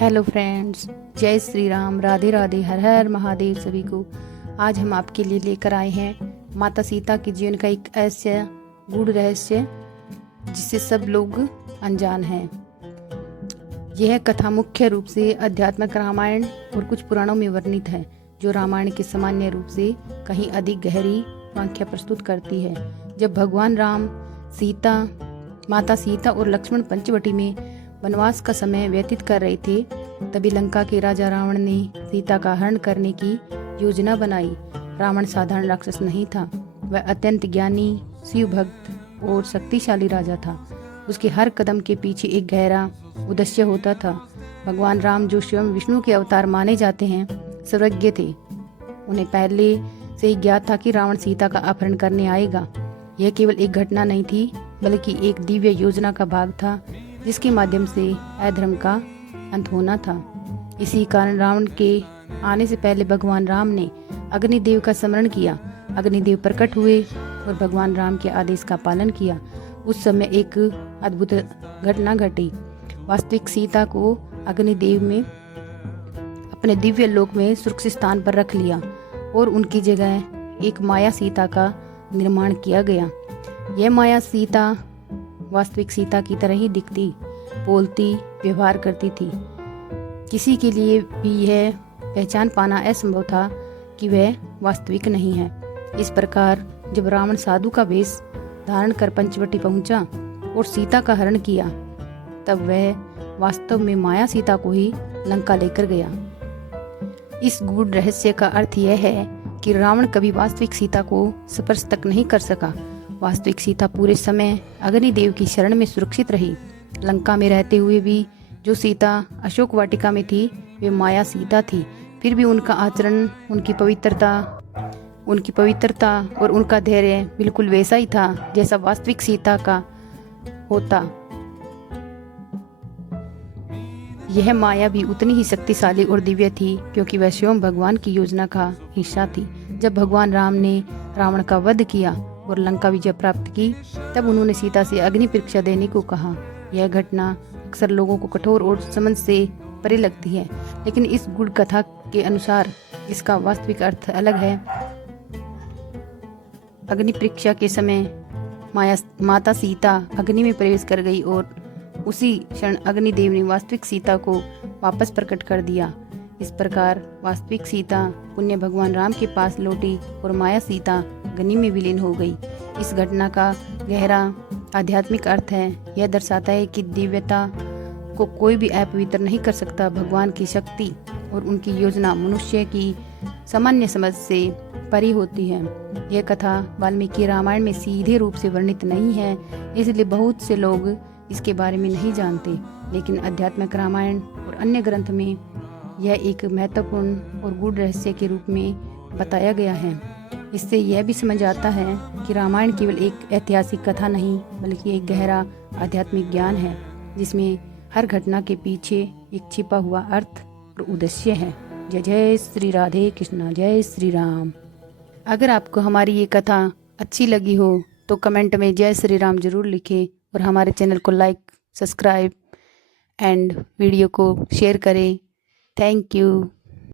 Hello friends, जय श्री राम, राधे राधे, हर हर महादेव सभी को। आज हम आपके लिए लेकर आए हैं माता सीता के जीवन का एक ऐसा गूढ़ रहस्य जिससे सब लोग अनजान हैं। यह कथा मुख्य रूप से आध्यात्मिक रामायण और कुछ पुराणों में वर्णित है, जो रामायण के सामान्य रूप से कहीं अधिक गहरी व्याख्या प्रस्तुत करती है। जब भगवान राम, माता सीता और लक्ष्मण पंचवटी में वनवास का समय व्यतीत कर रहे थे, तभी लंका के राजा रावण ने सीता का हरण करने की योजना बनाई। रावण साधारण राक्षस नहीं था, वह अत्यंत ज्ञानी, शिव भक्त और शक्तिशाली राजा था। उसके हर कदम के पीछे एक गहरा उद्देश्य होता था। भगवान राम, जो स्वयं विष्णु के अवतार माने जाते हैं, सर्वज्ञ थे। उन्हें पहले से ही ज्ञात था कि रावण सीता का अपहरण करने आएगा। यह केवल एक घटना नहीं थी, बल्कि एक दिव्य योजना का भाग था, जिसके माध्यम से अधर्म का अंत होना था। इसी कारण रावण के आने से पहले भगवान राम ने अग्निदेव का स्मरण किया। अग्निदेव प्रकट हुए और भगवान राम के आदेश का पालन किया। उस समय एक अद्भुत घटना घटी। वास्तविक सीता को अग्निदेव में अपने दिव्य लोक में सुरक्षित स्थान पर रख लिया और उनकी जगह एक माया सीता का निर्माण किया गया। यह माया सीता वास्तविक सीता की तरह ही दिखती, बोलती, व्यवहार करती थी। किसी के लिए भी यह पहचान पाना असंभव था कि वह वास्तविक नहीं है। इस प्रकार जब रावण साधु का वेश धारण कर पंचवटी पहुंचा और सीता का हरण किया, तब वह वास्तव में माया सीता को ही लंका लेकर गया। इस गूढ़ रहस्य का अर्थ यह है कि रावण कभी वास्तविक सीता को स्पर्श तक नहीं कर सका। वास्तविक सीता पूरे समय अग्निदेव की शरण में सुरक्षित रही। लंका में रहते हुए भी जो सीता अशोक वाटिका में थी, वे माया सीता थी। फिर भी उनका आचरण, उनकी पवित्रता और उनका धैर्य बिल्कुल वैसा ही था जैसा वास्तविक सीता का होता। यह माया भी उतनी ही शक्तिशाली और दिव्य थी, क्योंकि वह स्वयं भगवान की योजना का हिस्सा थी। जब भगवान राम ने रावण का वध किया और लंका विजय प्राप्त की, तब उन्होंने सीता से अग्नि परीक्षा देने को कहा। यह घटना अक्सर लोगों को कठोर और समझ से परे लगती है, लेकिन इस गूढ़ कथा के अनुसार इसका वास्तविक अर्थ अलग है। अग्नि परीक्षा के समय माता सीता अग्नि में प्रवेश कर गई और उसी क्षण अग्निदेव ने वास्तविक सीता को वापस प्रकट कर दिया। इस प्रकार वास्तविक सीता पुण्य भगवान राम के पास लौटी और माया सीता अग्नि में विलीन हो गई। इस घटना का गहरा आध्यात्मिक अर्थ है। यह दर्शाता है कि दिव्यता को कोई भी अपवित्र नहीं कर सकता। भगवान की शक्ति और उनकी योजना मनुष्य की सामान्य समझ से परी होती है। यह कथा वाल्मीकि रामायण में सीधे रूप से वर्णित नहीं है, इसलिए बहुत से लोग इसके बारे में नहीं जानते, लेकिन आध्यात्मिक रामायण और अन्य ग्रंथ में यह एक महत्वपूर्ण और गूढ़ रहस्य के रूप में बताया गया है। इससे यह भी समझ आता है कि रामायण केवल एक ऐतिहासिक कथा नहीं, बल्कि एक गहरा आध्यात्मिक ज्ञान है, जिसमें हर घटना के पीछे एक छिपा हुआ अर्थ और उद्देश्य है। जय जय श्री राधे कृष्णा, जय श्री राम। अगर आपको हमारी ये कथा अच्छी लगी हो तो कमेंट में जय श्री राम जरूर लिखें और हमारे चैनल को लाइक, सब्सक्राइब एंड वीडियो को शेयर करें। Thank you.